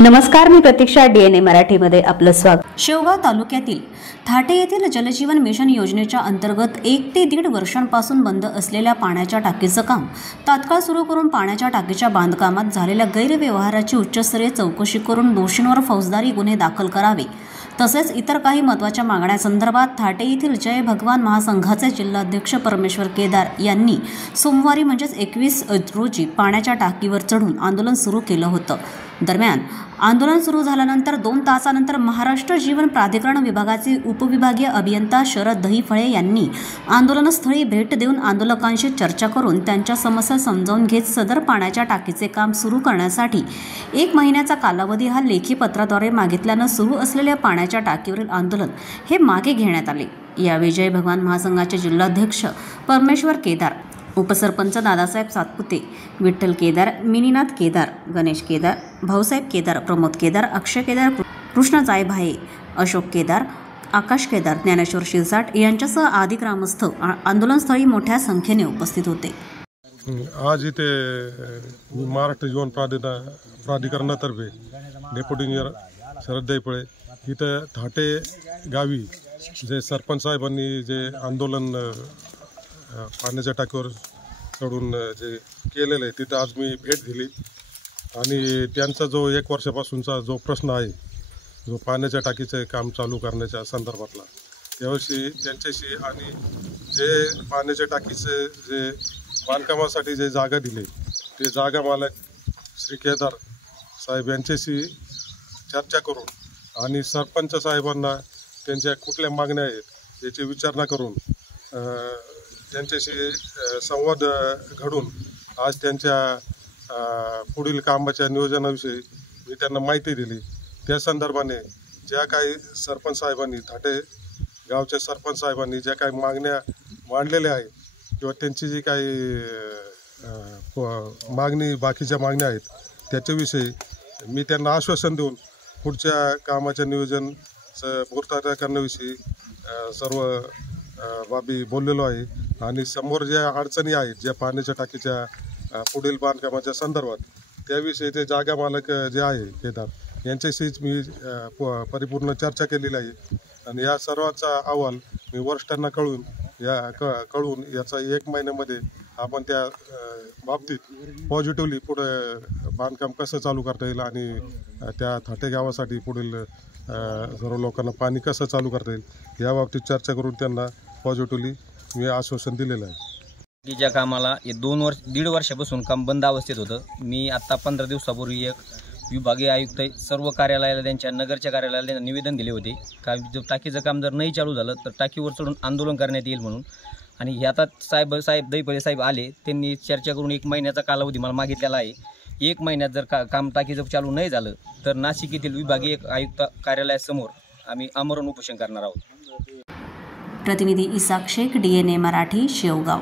नमस्कार, मी प्रतीक्षा. DNA मराठीमध्ये आपलं स्वागत. शेवगाव तालुक्यातील थाटे येथील जलजीवन मिशन योजनेच्या अंतर्गत 1 ते 1.5 वर्षांपासून बंद असलेल्या पाण्याच्या टाकीचं काम तात्काळ सुरू करून पाण्याच्या टाकीच्या बांधकामात झालेल्या गैरव्यवहाराची उच्चस्तरीय चौकशी करून दोषींवर फौजदारी गुन्हे दाखल करावे, तसेच इतर काही महत्त्वाच्या मागण्यांसंदर्भात थाटे येथील जय भगवान महासंघाचे जिल्हाध्यक्ष परमेश्वर केदार यांनी सोमवारी म्हणजेच 21 रोजी पाण्याच्या टाकीवर चढून आंदोलन सुरू केलं होतं. दरम्यान आंदोलन सुरू झाल्यानंतर 2 तासानंतर महाराष्ट्र जीवन प्राधिकरण विभागाचे उपविभागीय अभियंता शरद दहीफळे यांनी आंदोलनस्थळी भेट देऊन आंदोलकांशी चर्चा करून त्यांच्या समस्या समजावून घेत सदर पाण्याच्या टाकीचे काम सुरू करण्यासाठी 1 महिन्याचा कालावधी हा लेखी पत्राद्वारे मागितल्यानं सुरू असलेल्या पाण्याच्या टाकीवरील आंदोलन हे मागे घेण्यात आले. यावेळी जय भगवान महासंघाचे जिल्हाध्यक्ष परमेश्वर केदार, उपसरपंच दादासाहेब सातपुते, विठ्ठल केदार, मिनीनाथ केदार, गणेश केदार, भाऊसाहेब केदार, प्रमोद केदार, अक्षय केदार, कृष्ण जायभाये, अशोक केदार, आकाश केदार, ज्ञानेश्वर शिरसाट यांच्यासह आदी ग्रामस्थ आंदोलनस्थळी मोठ्या संख्येने उपस्थित होते. आज इथे महाराष्ट्र जीवन प्राधिकरणातर्फे डेप्युटी इंजिनियर शरद दहीफळे इथं थाटे गावी जे सरपंच साहेबांनी जे आंदोलन पाण्याच्या टाकीवर चढून जे केलेलं आहे तिथं आज मी भेट दिली आणि त्यांचा जो 1 वर्षापासूनचा जो प्रश्न आहे, जो पाण्याच्या टाकीचं काम चालू करण्याच्या संदर्भातला, यावर्षी त्यांच्याशी आणि जे पाण्याच्या टाकीचं जे बांधकामासाठी जे जागा दिली ते जागा मालक श्री केदार साहेब यांच्याशी चर्चा करून आणि सरपंच साहेबांना त्यांच्या कुठल्या मागण्या आहेत याची विचारणा करून त्यांच्याशी संवाद घडून आज त्यांच्या पुढील कामाच्या नियोजनाविषयी मी त्यांना माहिती दिली. त्या संदर्भाने ज्या काही सरपंच साहेबांनी, थाटे गावच्या सरपंच साहेबांनी ज्या काही मागण्या मांडलेल्या आहेत किंवा त्यांची जी काही बाकीच्या मागण्या आहेत त्याच्याविषयी मी त्यांना आश्वासन देऊन पुढच्या कामाच्या नियोजन पूर्तता करण्याविषयी सर्व बाबी बोललेलो आहे. आणि समोर ज्या अडचणी आहेत, ज्या पाण्याच्या टाकीच्या पुढील बांधकामाच्या संदर्भात, त्याविषयी ते जागा मालक जे आहे केदार यांच्याशीच मी परिपूर्ण चर्चा केलेली आहे आणि या सर्वाचा अहवाल मी वरिष्ठांना कळवून याचा 1 महिन्यामध्ये आपण त्या बाबतीत पॉझिटिव्हली पुढे बांधकाम कसं चालू करता येईल आणि त्या थाटे गावासाठी पुढील सर्व लोकांना पाणी कसं चालू करता येईल या बाबतीत चर्चा करून त्यांना पॉझिटिव्हली मी आश्वासन दिलेलं आहे. ज्या कामाला 1.5 वर्षापासून काम बंद अवस्थेत होतं. मी आत्ता 15 दिवसापूर्वी एक विभागीय आयुक्त सर्व कार्यालयाला, त्यांच्या नगरच्या कार्यालयाला त्यांना निवेदन दिले होते का टाकीचं काम जर नाही चालू झालं तर टाकीवर चढून आंदोलन करण्यात येईल म्हणून. आणि ह्यात साहेब दहीफळे साहेब आले, त्यांनी चर्चा करून 1 महिन्याचा कालावधी मला मागितलेला आहे. 1 महिन्यात जर काम टाकीचं चालू नाही झालं तर नाशिक येथील विभागीय आयुक्त कार्यालयासमोर आम्ही आमरण उपोषण करणार आहोत. प्रतिनिधी इसाक शेख, DNA मराठी, शेवगाव.